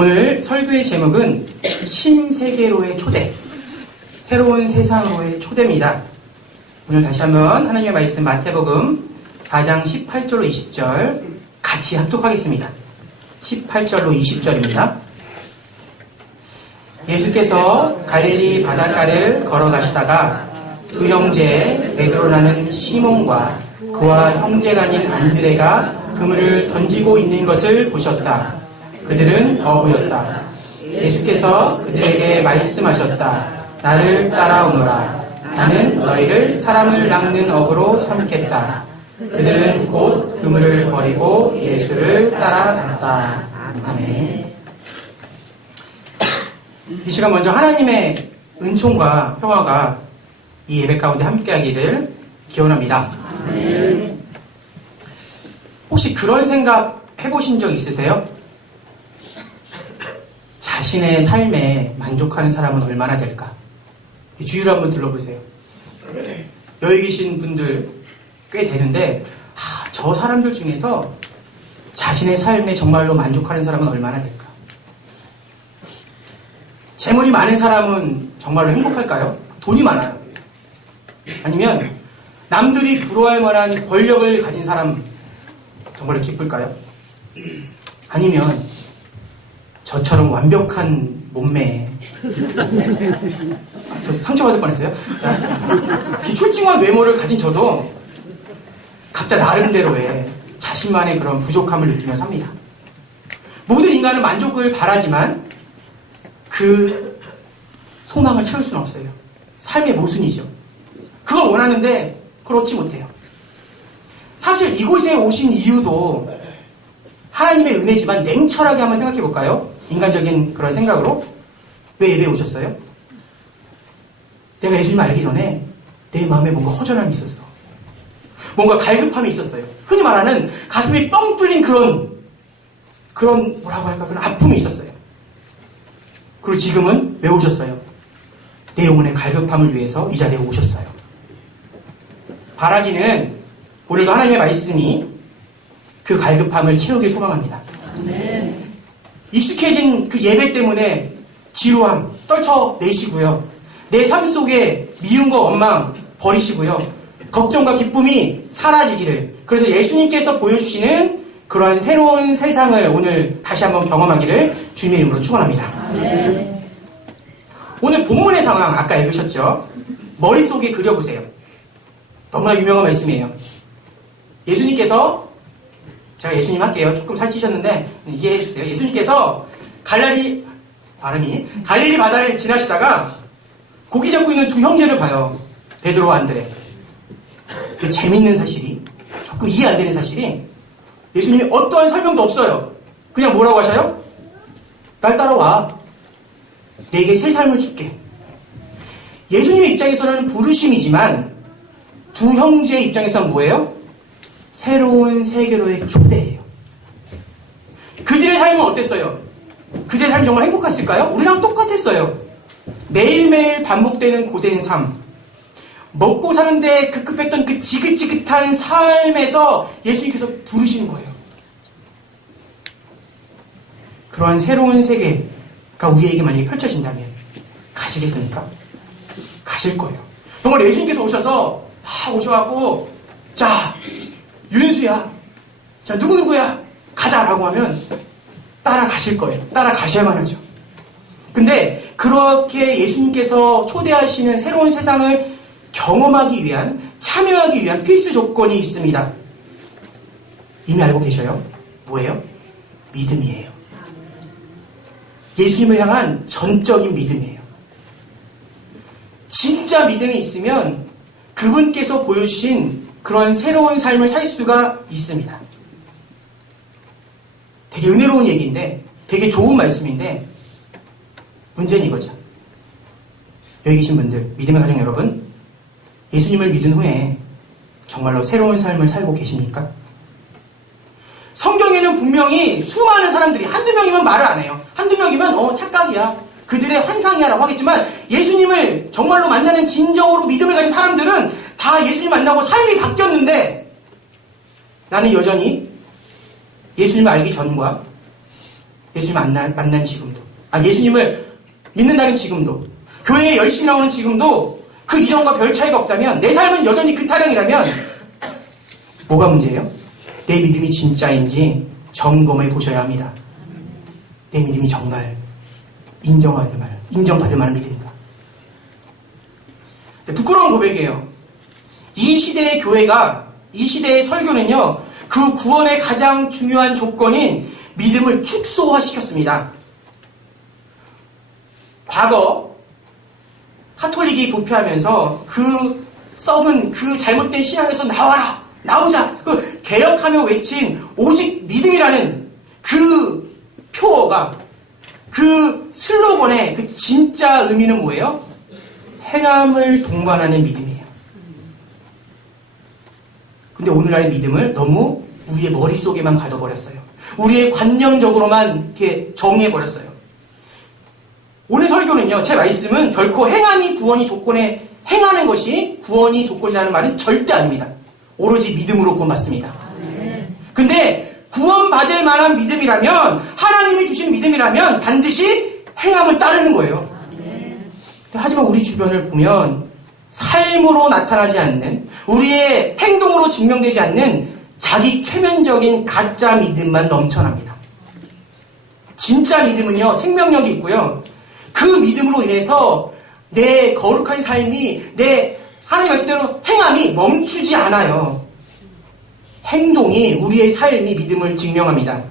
오늘 설교의 제목은 신세계로의 초대, 새로운 세상으로의 초대입니다. 오늘 다시 한번 하나님의 말씀 마태복음 4장 18절로 20절 같이 합독하겠습니다. 18절로 20절입니다. 예수께서 갈릴리 바닷가를 걸어가시다가 두 형제 베드로라는 시몬과 그와 형제가 아닌 안드레가 그물을 던지고 있는 것을 보셨다. 그들은 어부였다. 예수께서 그들에게 말씀하셨다. 나를 따라오너라. 나는 너희를 사람을 낚는 어부로 삼겠다. 그들은 곧 그물을 버리고 예수를 따라갔다. 아멘. 이 시간 먼저 하나님의 은총과 평화가 이 예배 가운데 함께하기를 기원합니다. 혹시 그런 생각 해보신 적 있으세요? 자신의 삶에 만족하는 사람은 얼마나 될까? 주위를 한번 둘러보세요. 여기 계신 분들 꽤 되는데 저 사람들 중에서 자신의 삶에 정말로 만족하는 사람은 얼마나 될까? 재물이 많은 사람은 정말로 행복할까요? 돈이 많아요. 아니면 남들이 부러워할 만한 권력을 가진 사람 정말로 기쁠까요? 아니면 저처럼 완벽한 몸매에 저 상처받을 뻔했어요. 출중한 외모를 가진 저도 각자 나름대로의 자신만의 그런 부족함을 느끼며 삽니다. 모든 인간은 만족을 바라지만 그 소망을 채울 수는 없어요. 삶의 모순이죠. 그걸 원하는데 그걸 얻지 못해요. 사실 이곳에 오신 이유도 하나님의 은혜지만 냉철하게 한번 생각해 볼까요? 인간적인 그런 생각으로. 왜 예배에 오셨어요? 내가 예수님을 알기 전에 내 마음에 뭔가 허전함이 있었어. 뭔가 갈급함이 있었어요. 흔히 말하는 가슴이 뻥 뚫린 그런 뭐라고 할까? 그런 아픔이 있었어요. 그리고 지금은 왜 오셨어요? 내 영혼의 갈급함을 위해서 이 자리에 오셨어요. 바라기는 오늘도 하나님의 말씀이 그 갈급함을 채우길 소망합니다. 익숙해진 그 예배 때문에 지루함 떨쳐내시고요. 내 삶 속에 미움과 원망 버리시고요. 걱정과 기쁨이 사라지기를, 그래서 예수님께서 보여주시는 그러한 새로운 세상을 오늘 다시 한번 경험하기를 주님의 이름으로 축원합니다. 오늘 본문의 상황 아까 읽으셨죠? 머릿속에 그려보세요. 너무나 유명한 말씀이에요. 예수님께서, 제가 예수님 할게요. 조금 살찌셨는데 이해해 주세요. 예수님께서 갈릴리 바다를 지나시다가 고기 잡고 있는 두 형제를 봐요. 베드로와 안드레. 그 재밌는 사실이, 조금 이해 안 되는 사실이, 예수님이 어떠한 설명도 없어요. 그냥 뭐라고 하셔요? 날 따라와. 내게 새 삶을 줄게. 예수님의 입장에서는 부르심이지만 두 형제의 입장에서는 뭐예요? 새로운 세계로의 초대예요. 그들의 삶은 어땠어요? 그들의 삶이 정말 행복했을까요? 우리랑 똑같았어요. 매일매일 반복되는 고된 삶, 먹고 사는데 급급했던 그 지긋지긋한 삶에서 예수님께서 부르시는 거예요. 그러한 새로운 세계가 우리에게 만약에 펼쳐진다면 가시겠습니까? 가실 거예요. 정말 예수님께서 오셔서 오셔갖고 자 윤수야, 자 누구누구야 가자라고 하면 따라가실 거예요. 따라가셔야만 하죠. 근데 그렇게 예수님께서 초대하시는 새로운 세상을 경험하기 위한, 참여하기 위한 필수 조건이 있습니다. 이미 알고 계셔요? 뭐예요? 믿음이에요. 예수님을 향한 전적인 믿음이에요. 진짜 믿음이 있으면 그분께서 보여주신 그런 새로운 삶을 살 수가 있습니다. 되게 은혜로운 얘기인데, 되게 좋은 말씀인데, 문제는 이거죠. 여기 계신 분들, 믿음의 가정 여러분, 예수님을 믿은 후에 정말로 새로운 삶을 살고 계십니까? 성경에는 분명히 수많은 사람들이, 한두 명이면 말을 안 해요. 한두 명이면 착각이야, 그들의 환상이야 라고 하겠지만, 예수님을 정말로 만나는 진정으로 믿음을 가진 사람들은 다 예수님 만나고 삶이 바뀌었는데, 나는 여전히 예수님을 알기 전과 예수님 만난 지금도, 예수님을 믿는다는 지금도, 교회에 열심히 나오는 지금도 그 이전과 별 차이가 없다면, 내 삶은 여전히 그 타령이라면 뭐가 문제예요? 내 믿음이 진짜인지 점검해 보셔야 합니다. 내 믿음이 정말 인정받을 만한 믿음인가? 부끄러운 고백이에요. 이 시대의 교회가, 이 시대의 설교는요, 그 구원의 가장 중요한 조건인 믿음을 축소화시켰습니다. 과거 카톨릭이 부패하면서 그 썩은 그 잘못된 신앙에서 나오자 그 개혁하며 외친 오직 믿음이라는 그 표어가, 그 슬로건의 그 진짜 의미는 뭐예요? 행함을 동반하는 믿음이에요. 근데 오늘날의 믿음을 너무 우리의 머릿속에만 가둬버렸어요. 우리의 관념적으로만 이렇게 정의해버렸어요. 오늘 설교는요, 제 말씀은 결코 행함이 구원이 조건에, 행하는 것이 구원이 조건이라는 말은 절대 아닙니다. 오로지 믿음으로 구원받습니다. 근데 구원받을 만한 믿음이라면, 하나님이 주신 믿음이라면 반드시 행함을 따르는 거예요. 하지만 우리 주변을 보면 삶으로 나타나지 않는, 우리의 행동으로 증명되지 않는 자기 최면적인 가짜 믿음만 넘쳐납니다. 진짜 믿음은요, 생명력이 있고요, 그 믿음으로 인해서 내 거룩한 삶이, 내 하나님 말씀대로 행함이 멈추지 않아요. 행동이, 우리의 삶이 믿음을 증명합니다.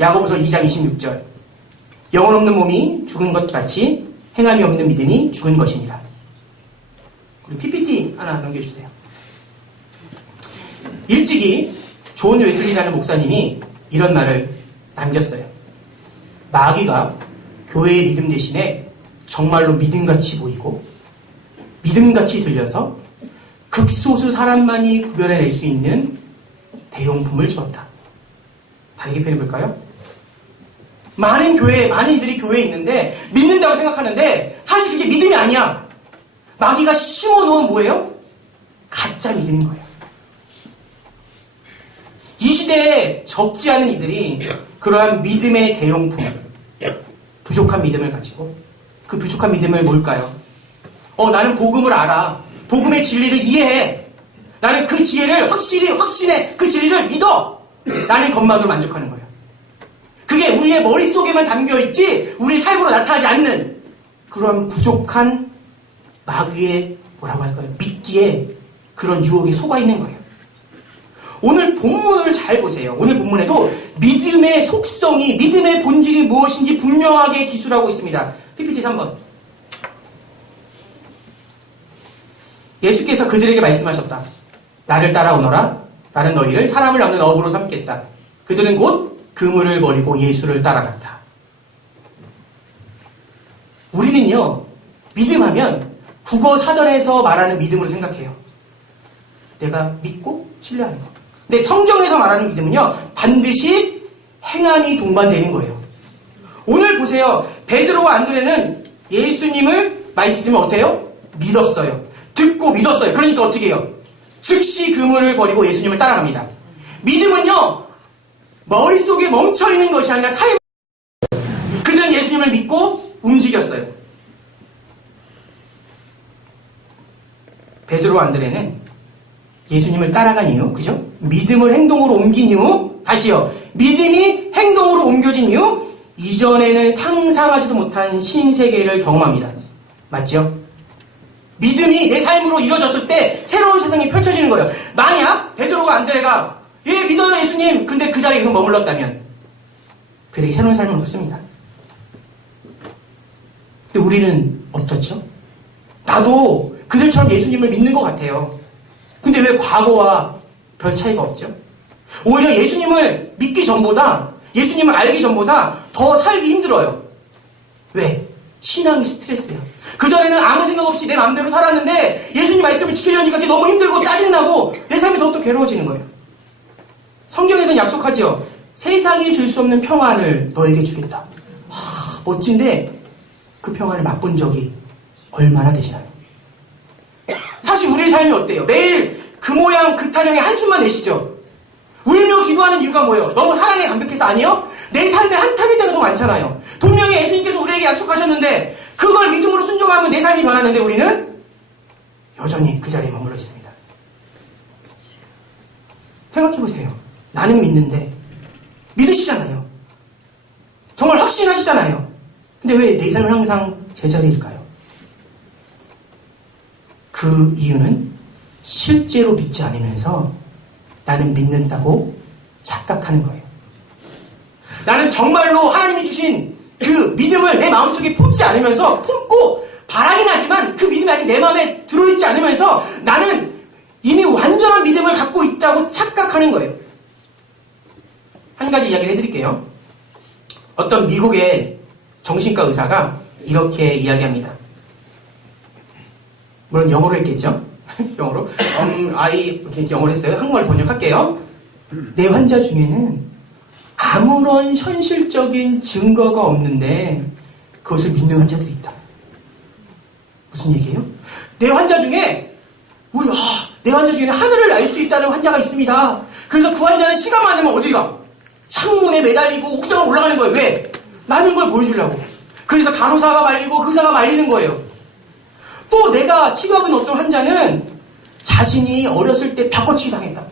야고보서 2장 26절. 영혼 없는 몸이 죽은 것 같이 행함이 없는 믿음이 죽은 것입니다. 그리고 PPT 하나 넘겨주세요. 일찍이 존 웨슬리라는 목사님이 이런 말을 남겼어요. 마귀가 교회의 믿음 대신에 정말로 믿음같이 보이고 믿음같이 들려서 극소수 사람만이 구별해낼 수 있는 대용품을 주었다. 다르게 표현해볼까요? 많은 이들이 교회에 있는데 믿는다고 생각하는데 사실 그게 믿음이 아니야. 마귀가 심어놓은 뭐예요? 가짜 믿음인 거예요. 이 시대에 적지 않은 이들이 그러한 믿음의 대용품, 부족한 믿음을 가지고, 그 부족한 믿음을 뭘까요? 나는 복음을 알아. 복음의 진리를 이해해. 나는 그 지혜를 확신해. 그 진리를 믿어. 라는 것만으로 만족하는 거예요. 그게 우리의 머릿속에만 담겨있지 우리의 삶으로 나타나지 않는 그런 부족한 마귀의 뭐라고 할까요? 믿기에 그런 유혹에 속아 있는 거예요. 오늘 본문을 잘 보세요. 오늘 본문에도 믿음의 속성이, 믿음의 본질이 무엇인지 분명하게 기술하고 있습니다. PPT 3번. 예수께서 그들에게 말씀하셨다. 나를 따라오너라. 나는 너희를 사람을 낳는 어부로 삼겠다. 그들은 곧 그물을 버리고 예수를 따라갔다. 우리는요, 믿음하면 국어 사전에서 말하는 믿음으로 생각해요. 내가 믿고 신뢰하는 거. 근데 성경에서 말하는 믿음은요, 반드시 행함이 동반되는 거예요. 오늘 보세요. 베드로와 안드레는 예수님을 말씀을 어때요? 믿었어요. 듣고 믿었어요. 그러니까 어떻게 해요? 즉시 그물을 버리고 예수님을 따라갑니다. 믿음은요, 머릿속에 멈춰있는 것이 아니라 그들은 예수님을 믿고 움직였어요. 베드로와 안드레는 예수님을 따라간 이유, 그죠? 믿음을 행동으로 옮긴 이유, 다시요. 믿음이 행동으로 옮겨진 이유, 이전에는 상상하지도 못한 신세계를 경험합니다. 맞죠? 믿음이 내 삶으로 이루어졌을 때 새로운 세상이 펼쳐지는 거예요. 만약 베드로와 안드레가 믿어요 예수님, 근데 그 자리에 계속 머물렀다면 그들이 새로운 삶을 얻습니다. 근데 우리는 어떻죠? 나도 그들처럼 예수님을 믿는 것 같아요. 근데 왜 과거와 별 차이가 없죠? 오히려 예수님을 믿기 전보다, 예수님을 알기 전보다 더 살기 힘들어요. 왜? 신앙이 스트레스예요. 그전에는 아무 생각 없이 내 마음대로 살았는데 예수님 말씀을 지키려니까 그게 너무 힘들고 짜증나고 내 삶이 더욱더 괴로워지는 거예요. 성경에서는 약속하죠. 세상이 줄 수 없는 평안을 너에게 주겠다. 멋진데 그 평안을 맛본 적이 얼마나 되시나요? 사실 우리의 삶이 어때요? 매일 그 모양 그 타령에 한숨만 내쉬죠. 울며 기도하는 이유가 뭐예요? 너무 사랑에 감격해서 아니요? 내 삶에 한탄일 때가 더 많잖아요. 분명히 예수님께서 우리에게 약속하셨는데 그걸 믿음으로 순종하면 내 삶이 변하는데 우리는 여전히 그 자리에 머물러 있습니다. 생각해보세요. 나는 믿는데 믿으시잖아요. 정말 확신하시잖아요. 근데 왜 내 삶은 항상 제자리일까요? 그 이유는 실제로 믿지 않으면서 나는 믿는다고 착각하는 거예요. 나는 정말로 하나님이 주신 그 믿음을 내 마음속에 품지 않으면서 품고 바라긴 하지만 그 믿음이 아직 내 마음에 들어있지 않으면서 나는 이미 완전한 믿음을 갖고 있다고 착각하는 거예요. 한 가지 이야기를 해드릴게요. 어떤 미국의 정신과 의사가 이렇게 이야기합니다. 물론 영어로 했겠죠? 영어로. 이렇게 영어로 했어요. 한국말 번역할게요. 내 환자 중에는 아무런 현실적인 증거가 없는데 그것을 믿는 환자들이 있다. 무슨 얘기예요? 내 환자 중에 내 환자 중에는 하늘을 날 수 있다는 환자가 있습니다. 그래서 그 환자는 시간 많으면 어디 가? 창문에 매달리고 옥상으로 올라가는 거예요. 왜? 많은 걸 보여주려고. 그래서 간호사가 말리고 의사가 말리는 거예요. 또 내가 치료하고 있는 어떤 환자는 자신이 어렸을 때 벽거치기 당했다.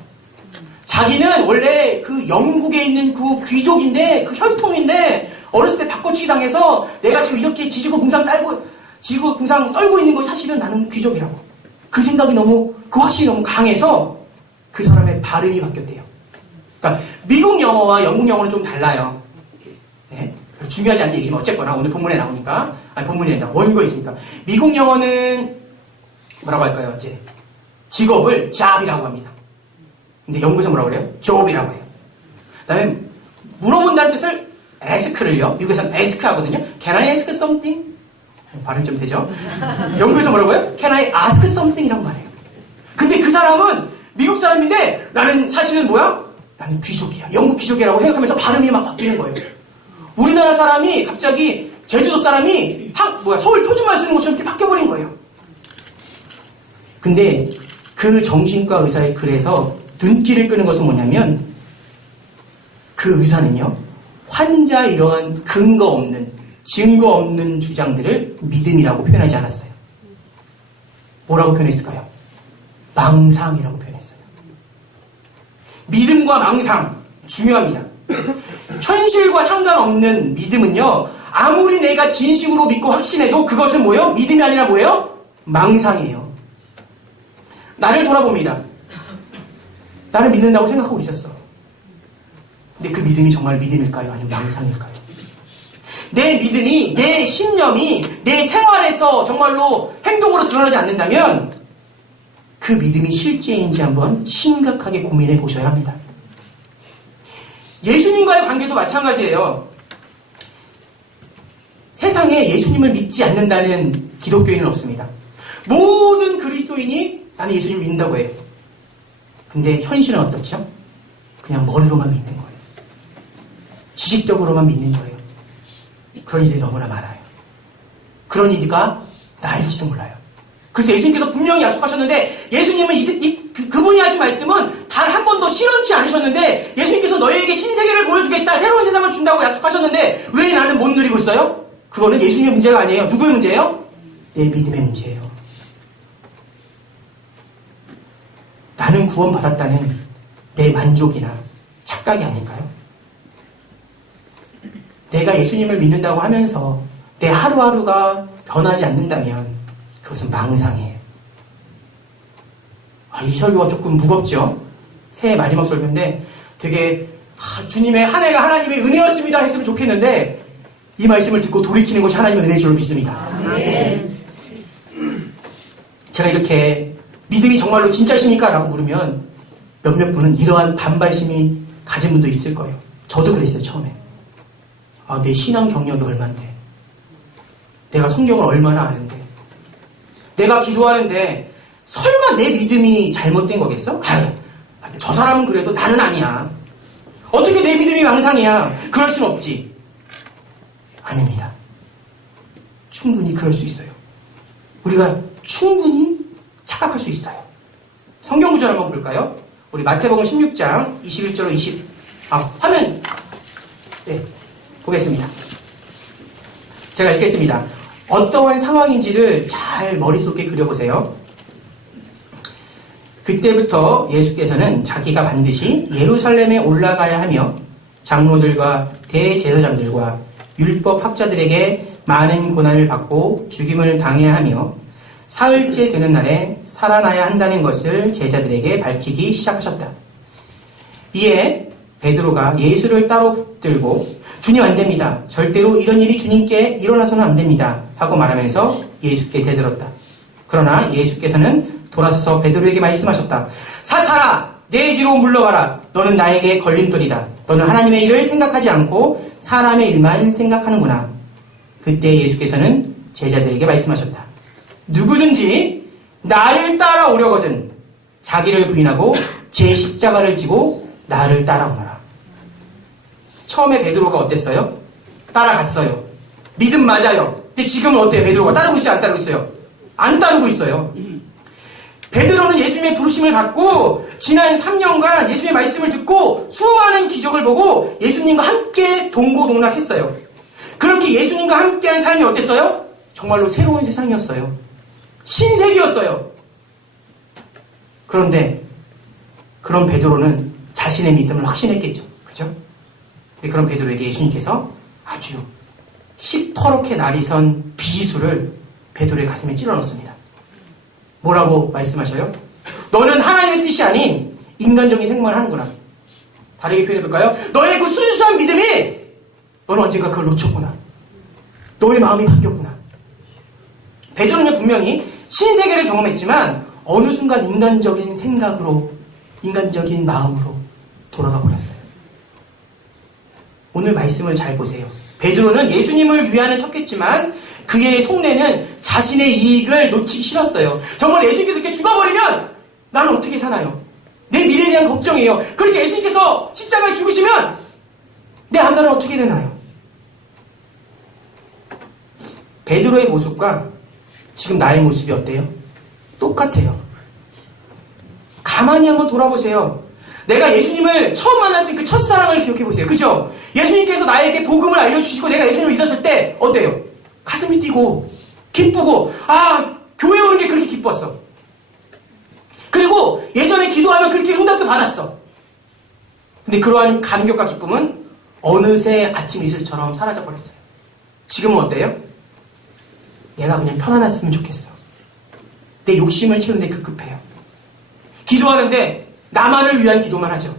자기는 원래 그 영국에 있는 그 귀족인데 그 혈통인데 어렸을 때 벽거치기 당해서 내가 지금 이렇게 지지고궁상 떨고 있는 거 사실은 나는 귀족이라고. 그 생각이 그 확신이 너무 강해서 그 사람의 발음이 바뀌었대요. 그러니까 미국 영어와 영국 영어는 좀 달라요. 네? 중요하지 않은 얘기지만 어쨌거나 오늘 본문에 나오니까 본문이 아니라 원고에 있으니까 미국 영어는 뭐라고 할까요? 이제 직업을 job이라고 합니다. 근데 영국에서 뭐라고 그래요? job이라고 해요. 그다음에 물어본다는 뜻을 ask를요. 미국에서는 ask 하거든요. Can I ask something? 발음 좀 되죠? 영국에서 뭐라고 해요? Can I ask something이라고 말해요. 근데 그 사람은 미국 사람인데 나는 사실은 뭐야? 나는 귀족이야. 영국 귀족이라고 생각하면서 발음이 막 바뀌는 거예요. 우리나라 사람이 갑자기 제주도 사람이 서울 표준말 쓰는 것처럼 이렇게 바뀌어버린 거예요. 근데 그 정신과 의사의 글에서 눈길을 끄는 것은 뭐냐면 그 의사는요. 환자 이러한 근거 없는 증거 없는 주장들을 믿음이라고 표현하지 않았어요. 뭐라고 표현했을까요? 망상이라고 표현했어요. 믿음과 망상 중요합니다. 현실과 상관없는 믿음은요. 아무리 내가 진심으로 믿고 확신해도 그것은 뭐예요? 믿음이 아니라 뭐예요? 망상이에요. 나를 돌아봅니다. 나를 믿는다고 생각하고 있었어. 근데 그 믿음이 정말 믿음일까요? 아니면 망상일까요? 내 믿음이, 내 신념이 내 생활에서 정말로 행동으로 드러나지 않는다면 그 믿음이 실제인지 한번 심각하게 고민해 보셔야 합니다. 예수님과의 관계도 마찬가지예요. 세상에 예수님을 믿지 않는다는 기독교인은 없습니다. 모든 그리스도인이 나는 예수님을 믿는다고 해요. 근데 현실은 어떻죠? 그냥 머리로만 믿는 거예요. 지식적으로만 믿는 거예요. 그런 일이 너무나 많아요. 그런 이가 나일지도 몰라요. 그래서 예수님께서 분명히 약속하셨는데 예수님은 그분이 하신 말씀은 단 한 번도 실현치 않으셨는데 예수님께서 너희에게 신세계를 보여주겠다, 새로운 세상을 준다고 약속하셨는데 왜 나는 못 누리고 있어요? 그거는 예수님의 문제가 아니에요. 누구의 문제예요? 내 믿음의 문제예요. 나는 구원받았다는 내 만족이나 착각이 아닐까요? 내가 예수님을 믿는다고 하면서 내 하루하루가 변하지 않는다면 그것은 망상이에요. 이 설교가 조금 무겁죠? 새해 마지막 설교인데 되게 주님의 한 해가 하나님의 은혜였습니다 했으면 좋겠는데 이 말씀을 듣고 돌이키는 것이 하나님의 은혜인 줄로 믿습니다. 제가 이렇게 믿음이 정말로 진짜십니까? 라고 물으면 몇몇 분은 이러한 반발심이 가진 분도 있을 거예요. 저도 그랬어요, 처음에. 내 신앙 경력이 얼만데, 내가 성경을 얼마나 아는데, 내가 기도하는데 설마 내 믿음이 잘못된 거겠어? 저 사람은 그래도 나는 아니야. 어떻게 내 믿음이 망상이야? 그럴 순 없지. 아닙니다. 충분히 그럴 수 있어요. 우리가 충분히 착각할 수 있어요. 성경 구절 한번 볼까요? 우리 마태복음 16장 21절로 화면 보겠습니다. 제가 읽겠습니다. 어떠한 상황인지를 잘 머릿속에 그려보세요. 그때부터 예수께서는 자기가 반드시 예루살렘에 올라가야 하며 장로들과 대제사장들과 율법 학자들에게 많은 고난을 받고 죽임을 당해야 하며 사흘째 되는 날에 살아나야 한다는 것을 제자들에게 밝히기 시작하셨다. 이에 베드로가 예수를 따로 붙들고 주님 안 됩니다. 절대로 이런 일이 주님께 일어나서는 안 됩니다. 하고 말하면서 예수께 대들었다. 그러나 예수께서는 돌아서서 베드로에게 말씀하셨다. 사탄아, 내 뒤로 물러가라. 너는 나에게 걸림돌이다. 너는 하나님의 일을 생각하지 않고 사람의 일만 생각하는구나. 그때 예수께서는 제자들에게 말씀하셨다. 누구든지 나를 따라오려거든 자기를 부인하고 제 십자가를 지고 나를 따라오너라. 처음에 베드로가 어땠어요? 따라갔어요. 믿음 맞아요. 근데 지금은 어때요? 베드로가 따르고 있어요? 안 따르고 있어요? 안 따르고 있어요. 베드로는 예수님의 부르심을 받고 지난 3년간 예수님의 말씀을 듣고 수많은 기적을 보고 예수님과 함께 동고동락했어요. 그렇게 예수님과 함께한 삶이 어땠어요? 정말로 새로운 세상이었어요. 신세계였어요. 그런데 그런 베드로는 자신의 믿음을 확신했겠죠. 그죠? 근데 그런 베드로에게 예수님께서 아주 시퍼렇게 날이 선 비수를 베드로의 가슴에 찔러 넣습니다. 뭐라고 말씀하셔요? 너는 하나님의 뜻이 아닌 인간적인 생각을 하는구나. 다르게 표현해볼까요? 너의 그 순수한 믿음이 너는 언젠가 그걸 놓쳤구나. 너의 마음이 바뀌었구나. 베드로는 분명히 신세계를 경험했지만 어느 순간 인간적인 생각으로, 인간적인 마음으로 돌아가 버렸어요. 오늘 말씀을 잘 보세요. 베드로는 예수님을 위하는 척했지만 그의 속내는 자신의 이익을 놓치기 싫었어요. 정말 예수님께서 이렇게 죽어버리면 나는 어떻게 사나요? 내 미래에 대한 걱정이에요. 그렇게 예수님께서 십자가에 죽으시면 내 앞날은 어떻게 되나요? 베드로의 모습과 지금 나의 모습이 어때요? 똑같아요. 가만히 한번 돌아보세요. 내가 예수님을 처음 만났던 그 첫사랑을 기억해보세요. 그죠? 예수님께서 나에게 복음을 알려주시고 내가 예수님을 믿었을 때 어때요? 가슴이 뛰고 기쁘고 교회 오는 게 그렇게 기뻤어. 그리고 예전에 기도하면 그렇게 응답도 받았어. 근데 그러한 감격과 기쁨은 어느새 아침 이슬처럼 사라져버렸어요. 지금은 어때요? 내가 그냥 편안했으면 좋겠어. 내 욕심을 채우는데 급급해요. 기도하는데 나만을 위한 기도만 하죠.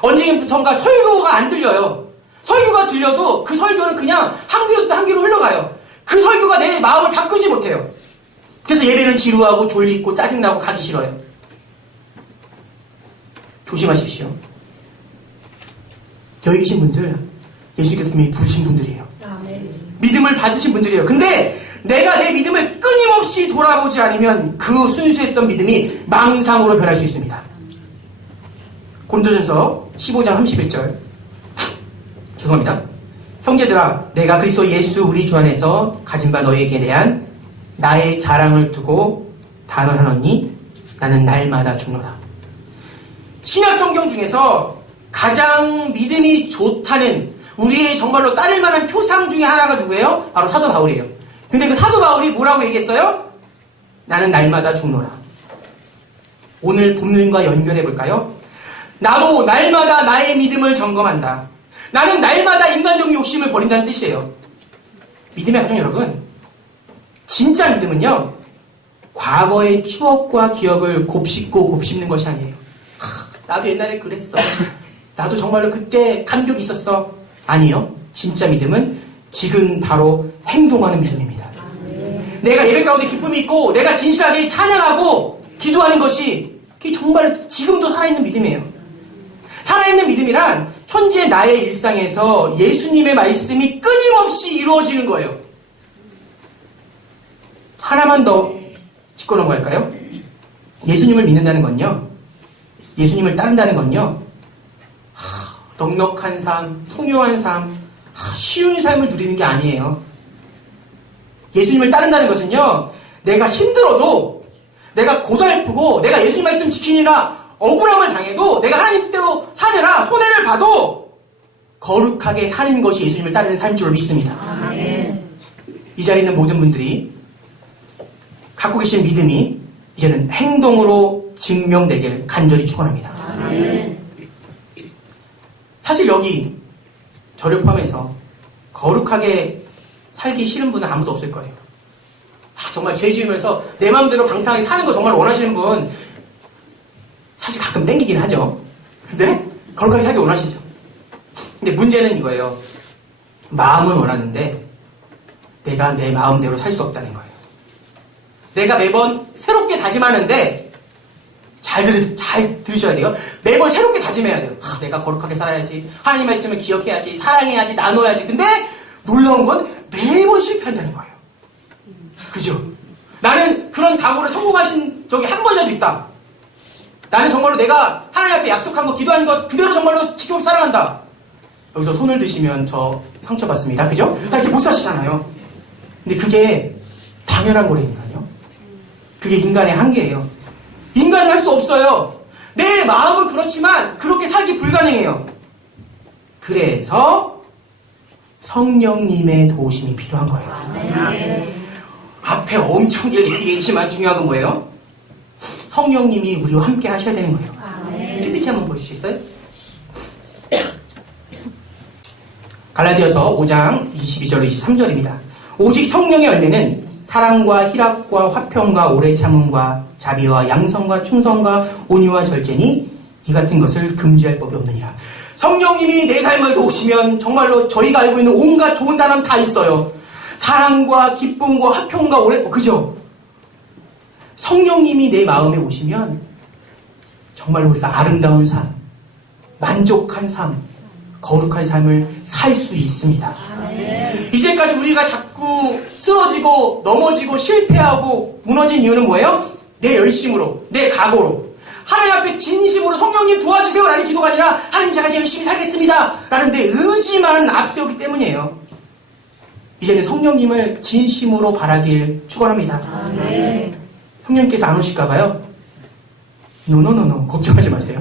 언제부턴가 설교가 안 들려요. 설교가 들려도 그 설교는 그냥 한 귀로 또 한 귀로 흘러가요. 그 설교가 내 마음을 바꾸지 못해요. 그래서 예배는 지루하고 졸리고 짜증나고 가기 싫어요. 조심하십시오. 여기 계신 분들 예수님께서 분명히 부르신 분들이에요. 믿음을 받으신 분들이에요. 근데 내가 내 믿음을 끊임없이 돌아보지 않으면 그 순수했던 믿음이 망상으로 변할 수 있습니다. 고린도전서 15장 31절 죄송합니다. 형제들아, 내가 그리스도 예수 우리 주 안에서 가진 바 너희에게 대한 나의 자랑을 두고 단언하노니 나는 날마다 죽노라. 신약 성경 중에서 가장 믿음이 좋다는 우리의 정말로 따를 만한 표상 중에 하나가 누구예요? 바로 사도 바울이에요. 근데 그 사도 바울이 뭐라고 얘기했어요? 나는 날마다 죽노라. 오늘 본문과 연결해 볼까요? 나도 날마다 나의 믿음을 점검한다. 나는 날마다 인간적인 욕심을 버린다는 뜻이에요. 믿음의 가족 여러분, 진짜 믿음은요, 과거의 추억과 기억을 곱씹고 곱씹는 것이 아니에요. 나도 옛날에 그랬어. 나도 정말로 그때 감격이 있었어. 아니요. 진짜 믿음은 지금 바로 행동하는 믿음입니다. 내가 예배 가운데 기쁨이 있고 내가 진실하게 찬양하고 기도하는 것이 그게 정말 지금도 살아있는 믿음이에요. 살아있는 믿음이란 현재 나의 일상에서 예수님의 말씀이 끊임없이 이루어지는 거예요. 하나만 더 짚고 넘어갈까요? 예수님을 믿는다는 건요, 예수님을 따른다는 건요, 넉넉한 삶, 풍요한 삶, 쉬운 삶을 누리는 게 아니에요. 예수님을 따른다는 것은요, 내가 힘들어도, 내가 고달프고, 내가 예수님 말씀 지키느라 억울함을 당해도 내가 하나님 뜻대로 사느라 손해를 봐도 거룩하게 사는 것이 예수님을 따르는 삶인 줄 믿습니다. 아멘. 이 자리에 있는 모든 분들이 갖고 계신 믿음이 이제는 행동으로 증명되길 간절히 축원합니다. 아멘. 사실 여기 저를 포함해서 거룩하게 살기 싫은 분은 아무도 없을 거예요. 정말 죄 지으면서 내 마음대로 방탕하게 사는 거 정말 원하시는 분 사실 가끔 땡기긴 하죠. 근데 거룩하게 살기 원하시죠. 근데 문제는 이거예요. 마음은 원하는데 내가 내 마음대로 살 수 없다는 거예요. 내가 매번 새롭게 다짐하는데 잘 들으셔야 돼요. 매번 새롭게 다짐해야 돼요. 내가 거룩하게 살아야지. 하나님 말씀을 기억해야지. 사랑해야지. 나눠야지. 근데 놀라운 건 매번 실패한다는 거예요. 그죠? 나는 그런 각오를 성공하신 적이 한 번이라도 있다. 나는 정말로 내가 하나님 앞에 약속한 거, 기도한 것 그대로 정말로 지키고 살아간다. 여기서 손을 드시면 저 상처받습니다. 그죠? 나 이렇게 못 사시잖아요. 근데 그게 당연한 거라니까요. 그게 인간의 한계예요. 인간은 할 수 없어요. 내 마음은 그렇지만 그렇게 살기 불가능해요. 그래서 성령님의 도우심이 필요한 거예요. 앞에 엄청 길게 얘기했지만 중요한 건 뭐예요? 성령님이 우리와 함께 하셔야 되는 거예요. PPT 한번 보시겠어요? 갈라디아서 5장 22절 23절입니다. 오직 성령의 열매는 사랑과 희락과 화평과 오래 참음과 자비와 양성과 충성과 온유와 절제니 이 같은 것을 금지할 법이 없느니라. 성령님이 내 삶을 도우시면 정말로 저희가 알고 있는 온갖 좋은 단어는 다 있어요. 사랑과 기쁨과 화평과 오래, 그죠? 성령님이 내 마음에 오시면 정말로 우리가 아름다운 삶, 만족한 삶, 거룩한 삶을 살 수 있습니다. 이제까지 우리가 자꾸 쓰러지고 넘어지고 실패하고 무너진 이유는 뭐예요? 내 열심으로, 내 각오로, 하나님 앞에 진심으로 성령님 도와주세요 라는 기도가 아니라 하나님 제가 열심히 살겠습니다 라는 내 의지만 앞세우기 때문이에요. 이제는 성령님을 진심으로 바라길 축원합니다. 성령님께서 안 오실까봐요? 노노노노 걱정하지 마세요.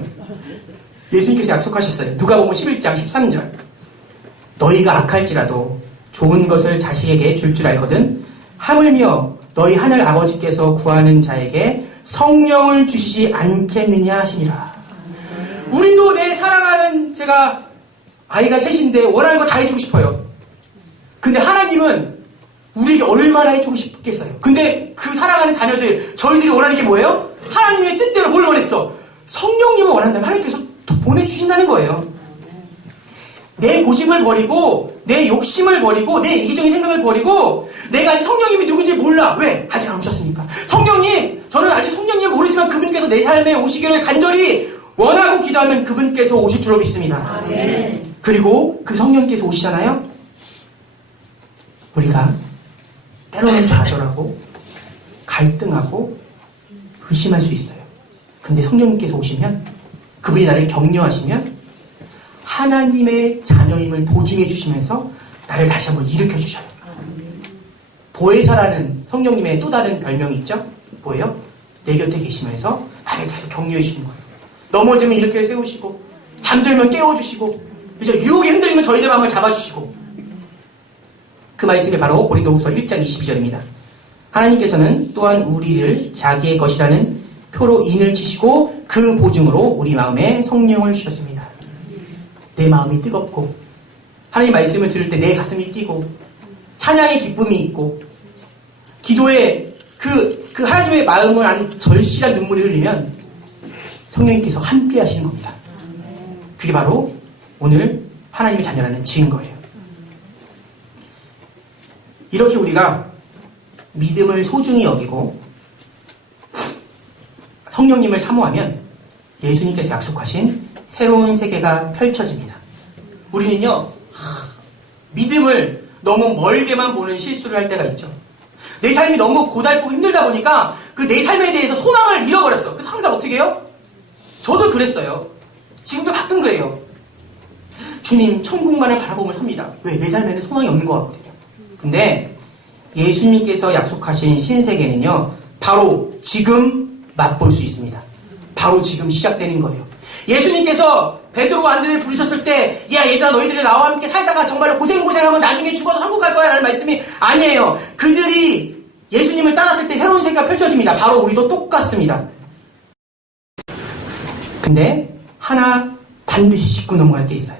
예수님께서 약속하셨어요. 누가복음 11장 13절. 너희가 악할지라도 좋은 것을 자식에게 줄 알거든 하물며 너희 하늘 아버지께서 구하는 자에게 성령을 주시지 않겠느냐 하시니라. 우리도 내 사랑하는 제가 아이가 셋인데 원하는 거 다 해주고 싶어요. 근데 하나님은 우리에게 얼마나 해주고 싶겠어요. 근데 그 사랑하는 자녀들 저희들이 원하는 게 뭐예요? 하나님의 뜻대로 뭘 원했어? 성령님을 원한다면 하나님께서 더 보내주신다는 거예요. 내 고집을 버리고 내 욕심을 버리고 내 이기적인 생각을 버리고 내가 아직 성령님이 누군지 몰라. 왜? 아직 안 오셨으니까. 성령님, 저는 아직 성령님을 모르지만 그분께서 내 삶에 오시기를 간절히 원하고 기도하면 그분께서 오실 줄로 믿습니다. 아멘. 그리고 그 성령께서 오시잖아요. 우리가 때로는 좌절하고 갈등하고 의심할 수 있어요. 근데 성령님께서 오시면 그분이 나를 격려하시면 하나님의 자녀임을 보증해 주시면서 나를 다시 한번 일으켜 주셔요. 보혜사라는 성령님의 또 다른 별명이 있죠? 뭐예요? 내 곁에 계시면서 나를 계속 격려해 주시는 거예요. 넘어지면 일으켜 세우시고 잠들면 깨워주시고 그죠? 유혹에 흔들리면 저희들 마음을 잡아주시고 그 말씀이 바로 고린도후서 1장 22절입니다. 하나님께서는 또한 우리를 자기의 것이라는 표로 인을 치시고 그 보증으로 우리 마음에 성령을 주셨습니다. 내 마음이 뜨겁고 하나님 말씀을 들을 때 내 가슴이 뛰고 찬양의 기쁨이 있고 기도에 그 하나님의 마음을 아는 절실한 눈물이 흘리면 성령님께서 함께 하시는 겁니다. 그게 바로 오늘 하나님의 자녀라는 증거예요. 이렇게 우리가 믿음을 소중히 여기고 성령님을 사모하면 예수님께서 약속하신 새로운 세계가 펼쳐집니다. 우리는요, 믿음을 너무 멀게만 보는 실수를 할 때가 있죠. 내 삶이 너무 고달프고 힘들다 보니까 그 내 삶에 대해서 소망을 잃어버렸어. 그래서 항상 어떻게 해요? 저도 그랬어요. 지금도 가끔 그래요. 주님, 천국만을 바라보며 삽니다. 왜? 내 삶에는 소망이 없는 것 같거든요. 근데 예수님께서 약속하신 신세계는요, 바로 지금 맛볼 수 있습니다. 바로 지금 시작되는 거예요. 예수님께서 베드로 안드레를 부르셨을 때 야 얘들아 너희들이 나와 함께 살다가 정말로 고생하면 나중에 죽어서 천국 갈 거야 라는 말씀이 아니에요. 그들이 예수님을 따랐을 때 새로운 세계가 펼쳐집니다. 바로 우리도 똑같습니다. 근데 하나 반드시 짚고 넘어갈 게 있어요.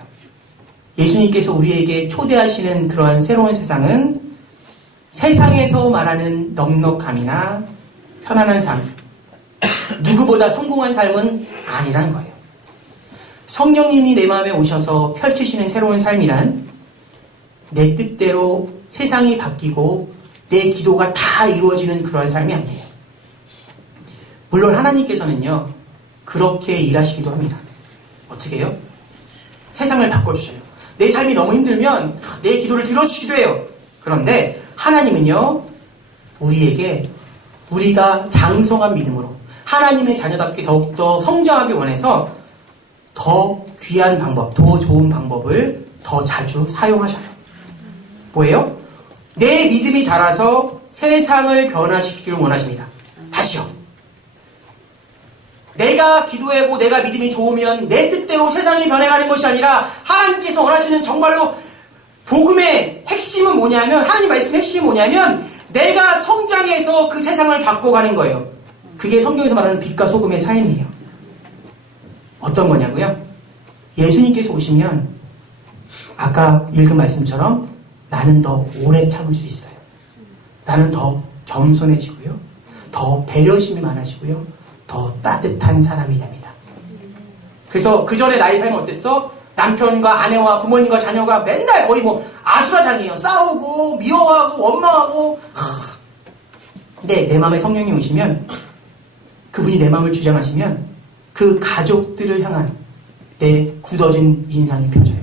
예수님께서 우리에게 초대하시는 그러한 새로운 세상은 세상에서 말하는 넉넉함이나 편안한 삶, 누구보다 성공한 삶은 아니란 거예요. 성령님이 내 마음에 오셔서 펼치시는 새로운 삶이란 내 뜻대로 세상이 바뀌고 내 기도가 다 이루어지는 그러한 삶이 아니에요. 물론 하나님께서는요 그렇게 일하시기도 합니다. 어떻게 해요? 세상을 바꿔주셔요. 내 삶이 너무 힘들면 내 기도를 들어주시기도 해요. 그런데 하나님은요 우리에게 우리가 장성한 믿음으로 하나님의 자녀답게 더욱더 성장하기 원해서 더 귀한 방법, 더 좋은 방법을 더 자주 사용하셔요. 뭐예요? 내 믿음이 자라서 세상을 변화시키기를 원하십니다. 다시요. 내가 기도하고 내가 믿음이 좋으면 내 뜻대로 세상이 변해가는 것이 아니라 하나님께서 원하시는 정말로 복음의 핵심은 뭐냐면 하나님 말씀의 핵심이 뭐냐면 내가 성장해서 그 세상을 바꿔가는 거예요. 그게 성경에서 말하는 빛과 소금의 삶이에요. 어떤 거냐고요? 예수님께서 오시면 아까 읽은 말씀처럼 나는 더 오래 참을 수 있어요. 나는 더 겸손해지고요. 더 배려심이 많아지고요. 더 따뜻한 사람이 됩니다. 그래서 그 전에 나의 삶은 어땠어? 남편과 아내와 부모님과 자녀가 맨날 거의 뭐 아수라장이에요. 싸우고 미워하고 원망하고. 근데 내 마음에 성령이 오시면 그분이 내 마음을 주장하시면 그 가족들을 향한 내 굳어진 인상이 펴져요.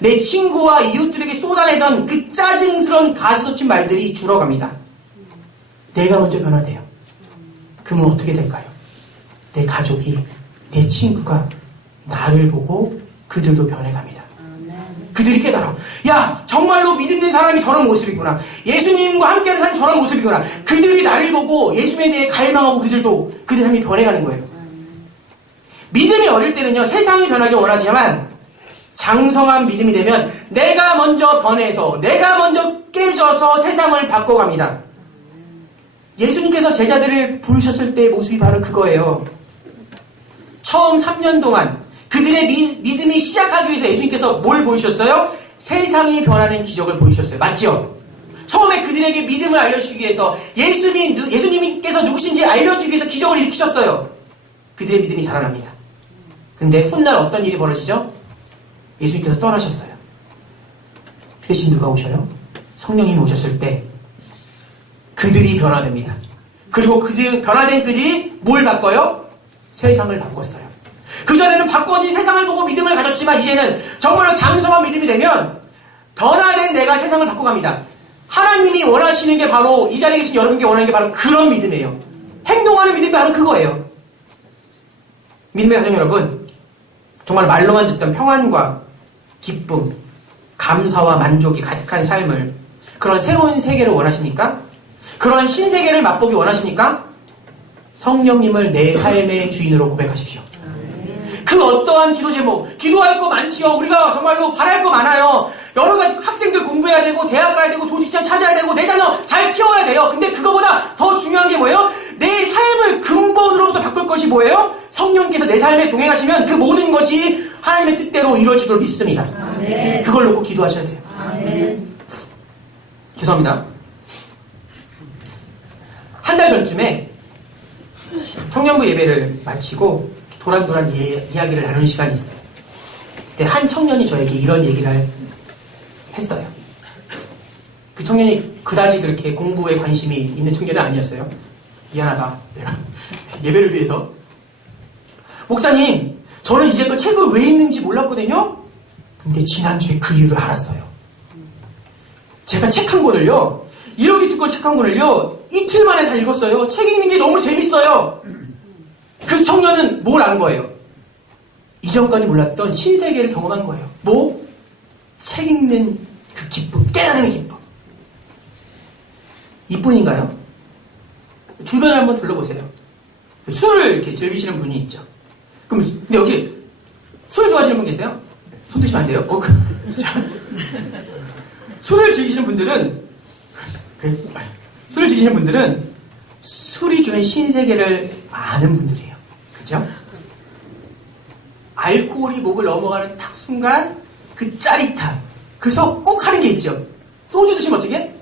내 친구와 이웃들에게 쏟아내던 그 짜증스러운 가시돋친 말들이 줄어갑니다. 내가 먼저 변화돼요. 그러면 어떻게 될까요? 내 가족이, 내 친구가 나를 보고 그들도 변해갑니다. 그들이 깨달아. 야, 정말로 믿음 있는 사람이 저런 모습이구나. 예수님과 함께하는 사람이 저런 모습이구나. 그들이 나를 보고 예수님에 대해 갈망하고 그들도 그들 삶이 변해가는 거예요. 믿음이 어릴 때는요, 세상이 변하기 원하지만 장성한 믿음이 되면 내가 먼저 변해서 내가 먼저 깨져서 세상을 바꿔갑니다. 예수님께서 제자들을 부르셨을 때의 모습이 바로 그거예요. 처음 3년 동안 그들의 믿음이 시작하기 위해서 예수님께서 뭘 보이셨어요? 세상이 변하는 기적을 보이셨어요. 맞죠? 처음에 그들에게 믿음을 알려주기 위해서 예수님께서 누구신지 알려주기 위해서 기적을 일으키셨어요. 그들의 믿음이 자라납니다. 근데 훗날 어떤 일이 벌어지죠? 예수님께서 떠나셨어요. 그 대신 누가 오셔요? 성령님이 오셨을 때 그들이 변화됩니다. 그리고 변화된 그들이 뭘 바꿔요? 세상을 바꿨어요. 그전에는 바꿔진 세상을 보고 믿음을 가졌지만 이제는 정말로 장성한 믿음이 되면 변화된 내가 세상을 바꿔갑니다. 하나님이 원하시는 게 바로 이 자리에 계신 여러분께 원하는 게 바로 그런 믿음이에요. 행동하는 믿음이 바로 그거예요. 믿음의 가정 여러분, 정말 말로만 듣던 평안과 기쁨, 감사와 만족이 가득한 삶을, 그런 새로운 세계를 원하십니까? 그런 신세계를 맛보기 원하십니까? 성령님을 내 삶의 주인으로 고백하십시오. 그 어떠한 기도 제목, 기도할 거 많지요. 우리가 정말로 바랄 거 많아요. 여러 가지 학생들 공부해야 되고, 대학 가야 되고, 조직장 찾아야 되고, 내 자녀 잘 키워야 돼요. 근데 그거보다 더 중요한 게 뭐예요? 내 삶을 근본으로부터 바꿀 것이 뭐예요? 성령께서 내 삶에 동행하시면 그 모든 것이 하나님의 뜻대로 이루어지도록 믿습니다. 아멘. 그걸 놓고 기도하셔야 돼요. 아멘. 죄송합니다. 한 달 전쯤에 청년부 예배를 마치고 도란도란 이야기를 나누는 시간이 있어요. 그때 한 청년이 저에게 이런 얘기를 했어요. 그 청년이 그다지 그렇게 공부에 관심이 있는 청년은 아니었어요. 미안하다. 내가 예배를 위해서. 목사님, 저는 이제 그 책을 왜 읽는지 몰랐거든요. 근데 지난주에 그 이유를 알았어요. 제가 책 한 권을요, 이렇게 두꺼운 책 한 권을요, 이틀 만에 다 읽었어요. 책 읽는 게 너무 재밌어요. 그 청년은 뭘 안 거예요? 이전까지 몰랐던 신세계를 경험한 거예요. 뭐? 책 읽는 그 기쁨, 깨달음의 기쁨. 이뿐인가요? 주변을 한번 둘러보세요. 술을 이렇게 즐기시는 분이 있죠. 그럼 근데 여기 술 좋아하시는 분 계세요? 손 드시면 안 돼요? 자, 술을 즐기시는 분들은 술이 주는 신세계를 아는 분들이에요. 그죠? 알코올이 목을 넘어가는 딱 순간 그 짜릿함. 그래서 꼭 하는 게 있죠. 소주 드시면 어떻게?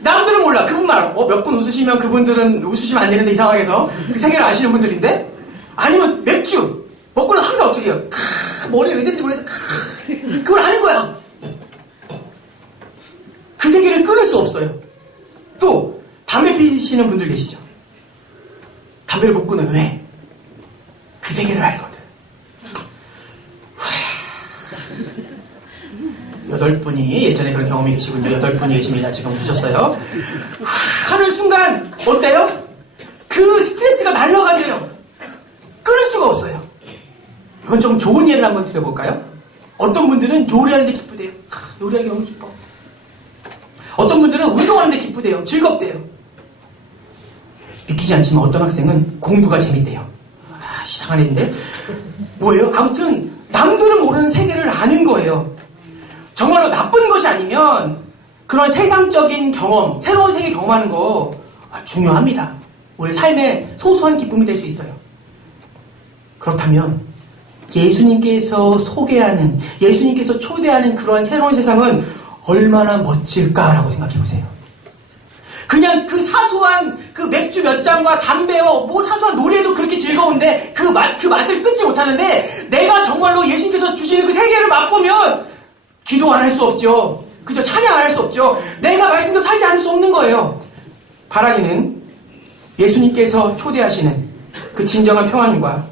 남들은 몰라. 그분만 알아. 몇 분 웃으시면 그분들은 웃으시면 안 되는데 이 상황에서 그 세계를 아시는 분들인데, 아니면 맥주 먹고는 항상 어떻게 해요? 머리에 왜 되는지 모르겠어. 그걸 하는 거야. 그 세계를 끊을 수 없어요. 또 담배 피시는 분들 계시죠. 담배를 못 끊어요. 왜? 그 세계를 알거든. 8분이 예전에 그런 경험이 계시군요. 8분이 계십니다. 지금 웃으셨어요. 하는 순간 어때요? 그 스트레스가 날아가네요. 끊을 수가 없어요. 이건 좀 좋은 예를 한번 드려볼까요? 어떤 분들은 요리하는데 기쁘대요. 요리하기 너무 기뻐. 어떤 분들은 운동하는데 기쁘대요. 즐겁대요. 믿기지 않지만 어떤 학생은 공부가 재밌대요. 이상한 애인데? 뭐예요? 아무튼 남들은 모르는 세계를 아는 거예요. 정말로 나쁜 것이 아니면 그런 세상적인 경험, 새로운 세계 경험하는 거 중요합니다. 우리 삶의 소소한 기쁨이 될 수 있어요. 그렇다면 예수님께서 소개하는, 예수님께서 초대하는 그러한 새로운 세상은 얼마나 멋질까라고 생각해 보세요. 그냥 그 사소한 그 맥주 몇 잔과 담배와 뭐 사소한 노래도 그렇게 즐거운데 그 맛을 끊지 못하는데, 내가 정말로 예수님께서 주시는 그 세계를 맛보면 기도 안 할 수 없죠. 그죠? 찬양 안 할 수 없죠. 내가 말씀도 살지 않을 수 없는 거예요. 바라기는 예수님께서 초대하시는 그 진정한 평안과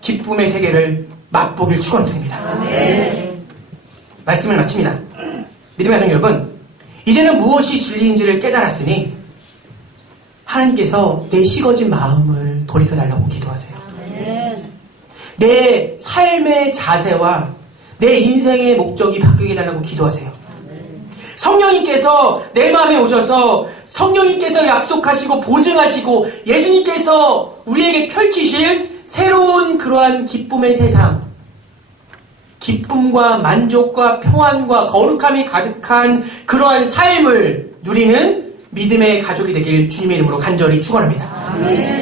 기쁨의 세계를 맛보길 축원드립니다. 네. 말씀을 마칩니다. 믿음의 가족 여러분, 이제는 무엇이 진리인지를 깨달았으니 하나님께서 내 식어진 마음을 돌이켜달라고 기도하세요. 네. 내 삶의 자세와 내 인생의 목적이 바뀌게 해달라고 기도하세요. 성령님께서 내 마음에 오셔서 성령님께서 약속하시고 보증하시고 예수님께서 우리에게 펼치실 새로운 그러한 기쁨의 세상, 기쁨과 만족과 평안과 거룩함이 가득한 그러한 삶을 누리는 믿음의 가족이 되길 주님의 이름으로 간절히 축원합니다. 아멘.